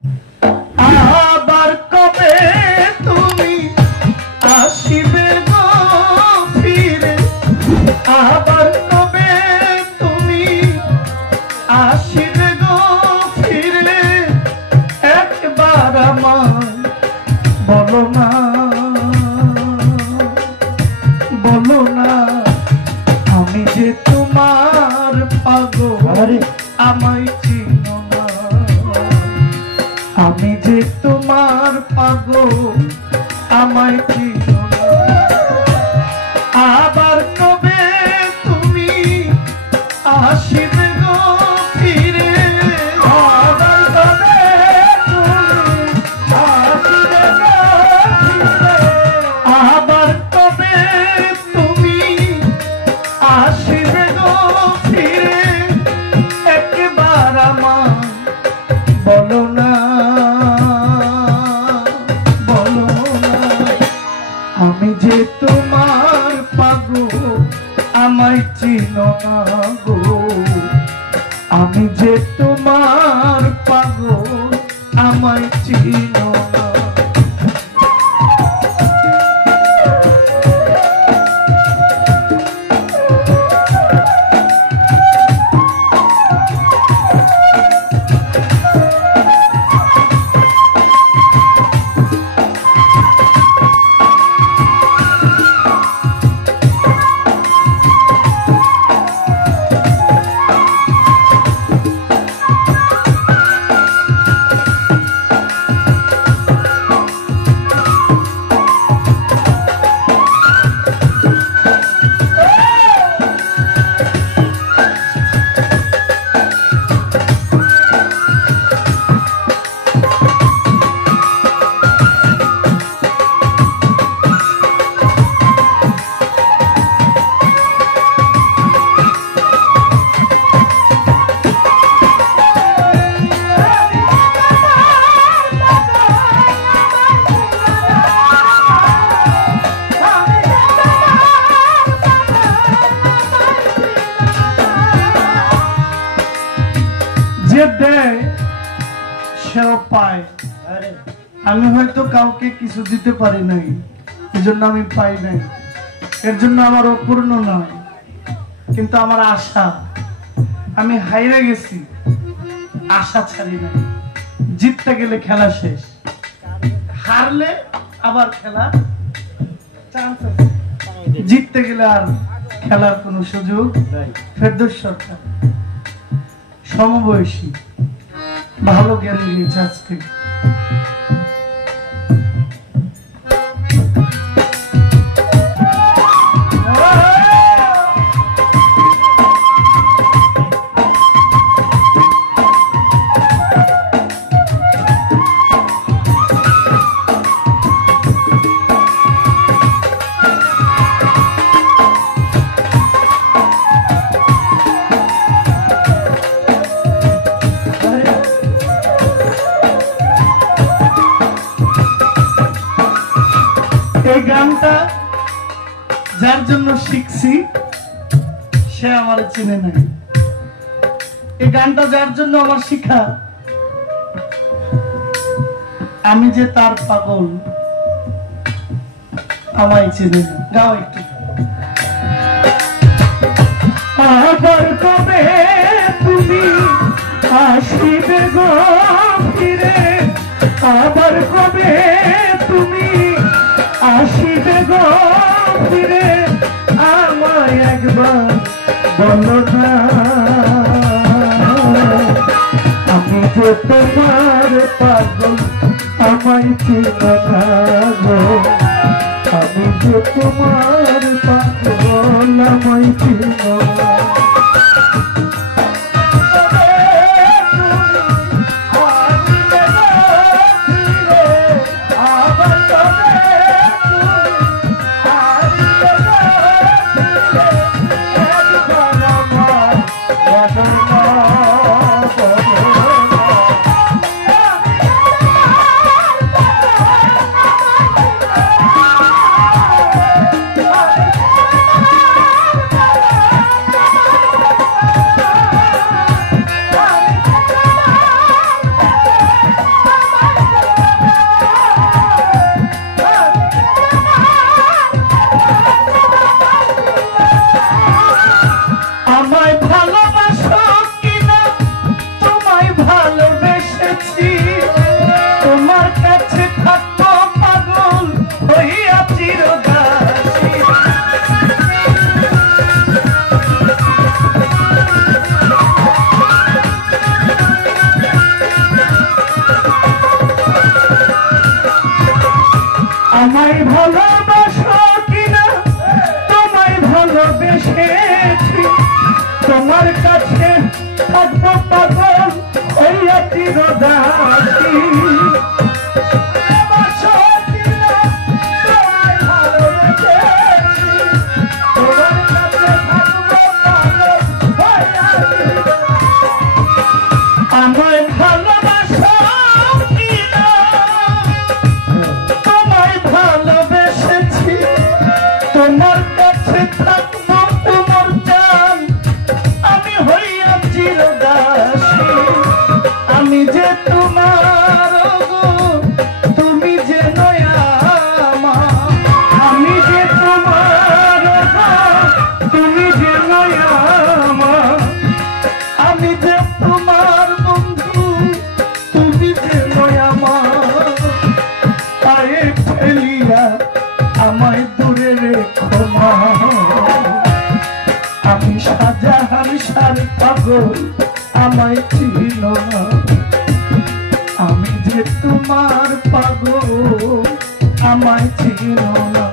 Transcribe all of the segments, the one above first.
আবার কবে তুমি আসিবে গো ফিরে, আবার কবে তুমি আসিবে গো ফিরে, একবার আমায় বলো না, বলো না। আমি যে তোমার পাগল, আমায় চিনো না। আমি যে তোমার পাগল, আমায় চিনো না। আবার কবে তুমি আসিবে গো ফিরে, আবার কবে তুমি আসিবে গো ফিরে, আবার কবে তুমি আসিবে গো ফিরে, একবার আমায় বলো না, বলো না। আমি যে তোমার পাগল, আমায় চিনো না গো। আমি যে তোমার পাগল, আমায় চিনো না। সেও পায়। আমি হয়তো কাউকে কিছু দিতে পারি নাই, এজন্য আমি পাই নাই, এর জন্য আমার অপূর্ণ নয়। কিন্তু আমার আশা, আমি হাইরে গেছি, আশা ছাড়ি নাই। জিততে গেলে খেলা শেষ, হারলে আবার খেলা চান্স আছে, জিততে গেলে আর খেলার কোনো সুযোগ নাই। ফেরদৌস সরকার সমবয়সী, ভালো জ্ঞান দিয়েছে আজকে। এই গানটা যার জন্য শিখছি সে আমার চিনে নাই। এই গানটা যার জন্য আমার শিখা, আমি যে তার পাগল, আমায় চিনে না। গাও একটু। আবার কবে তুমি আসিবে গো ফিরে, আবার কবে তুমি আসিবে গো ফিরে, আমায় একবার বলো না। আমি যে তোমার পাগল, আমায় চিনো না গো। আমি যে তোমার পাগল, আমায় চিনো না। আমায় ভালোবাসো কিনা তোমায় ভালোবেসেছি তোমার কাছে থাকবো পাগল হইয়া চিরদাসী আমায় ভালোবাসো কিনা তোমায় ভালোবেসেছি তোমার কাছে থাকবো তোমার জান আমি হইয়া চিরদাসী আমি যে তোমার গো তুমি যে নয়ামা আমি যে তোমার গো তুমি যে নয়ামা আমি যে তোমার বন্ধু তুমি যে নয়ামা পায়ে ফেলিয়া আমায় দূরে রেখো না আমি শাহজাহান শার পাগল আমায় চিনো না আমি যে তোমার পাগল আমায় চিনো না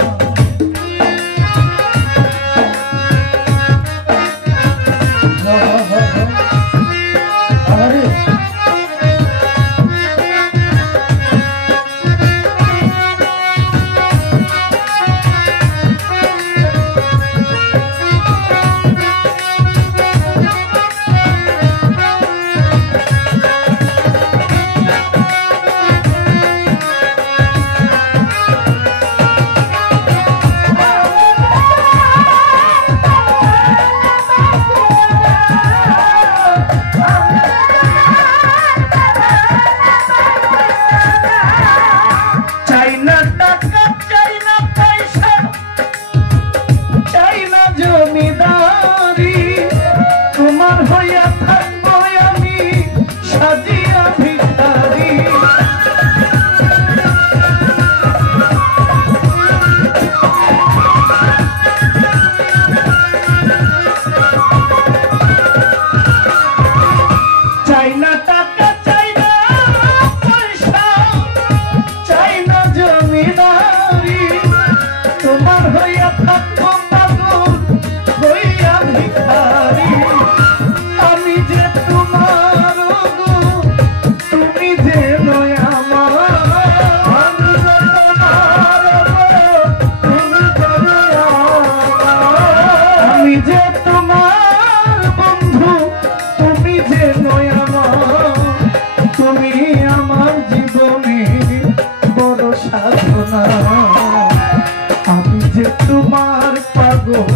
আমি যে তোমার পাগল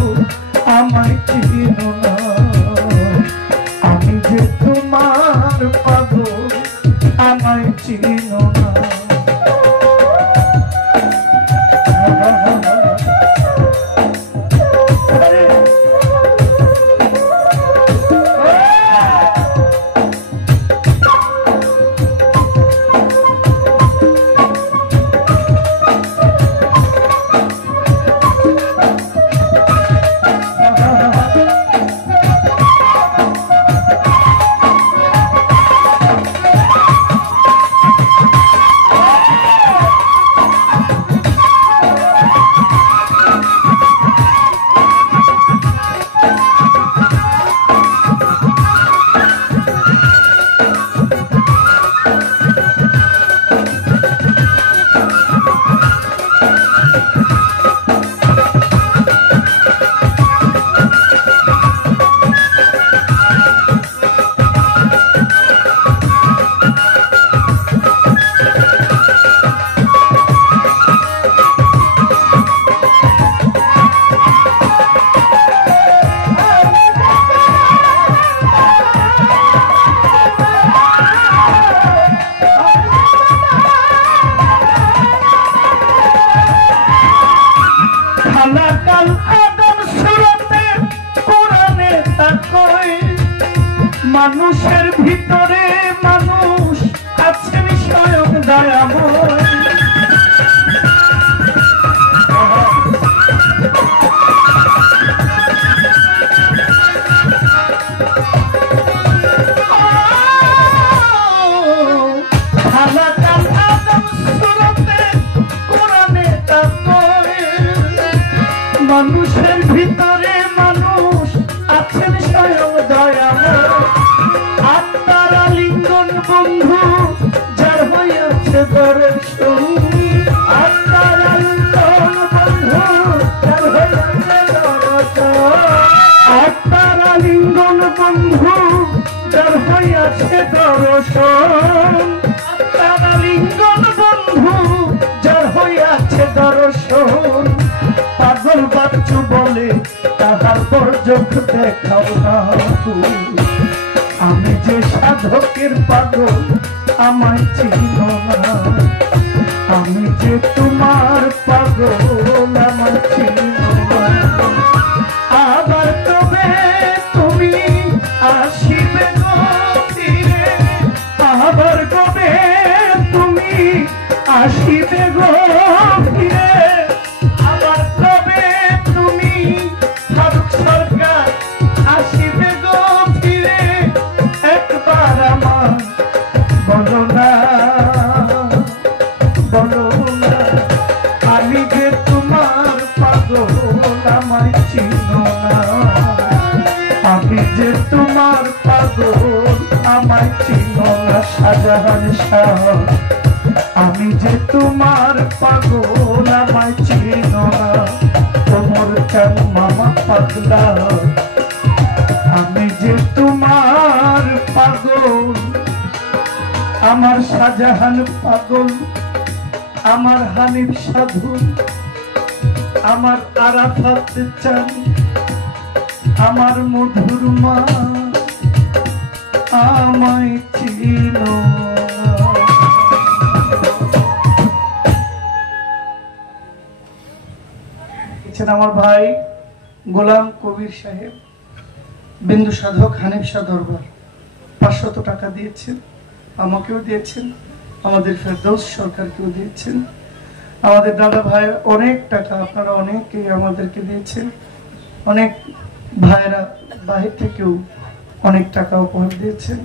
আমায় চিনো না আমি যে তোমার পাগল আমায় চিনো না মানুষের ভিতরে মানুষ আছেন স্বয়ং দয়াময় ভিতরে মানুষ আছেন স্বয়ং দয়াময়, আত্মার আলিঙ্গন বন্ধু যার হইয়াছে দর্শন, আত্মার আলিঙ্গন বন্ধু যার হইয়াছে দর্শন, আত্মার আলিঙ্গন বন্ধু যার হইয়াছে দর্শন, আত্মার আলিঙ্গন বন্ধু যার হইয়াছে দর্শন। পাগল বাচ্চু বলে তাহার বর্জক দেখাও না তুমি, আমি যে সাধকের পাগল আমায় চিনো না, আমি যে তোমার পাগল আমায় চিনো না। আবার তবে তুমি আসিবে গো ফিরে, আবার কবে তুমি আসিবে গো ফিরে, আবার কবে তুমি ফারুক সরকার আসিবে গো ফিরে, একবার আমার বলো না, বলো না, আমি যে তোমার পাগল আমায় চিনো না, আমি যে তোমার পাগল আমায় চিনো না। শাহজাহান শাহ, আমি যে তোমার পাগল আমায় চিনো না। তোমার কেন মামা পাগলা, আমি যে তোমার পাগল, আমার শাহজাহান পাগল, আমার হানিফ সাধু, আমার আরাফাত চান, আমার মধুর মা আমায় চিনো না। আমার ভাই গোলাম কবির সাহেব বিন্দু সাধক হানিফ শাহ দরবার 500 টাকা দিয়েছেন, আমাকেও দিয়েছেন, আমাদের ফেরদৌস সরকারকেও দিয়েছেন, আমাদের দাদা ভাই অনেক টাকা আপনারা অনেকেই আমাদেরকে দিয়েছেন, অনেক ভাইরা বাহির থেকেও অনেক টাকা উপহার দিয়েছেন।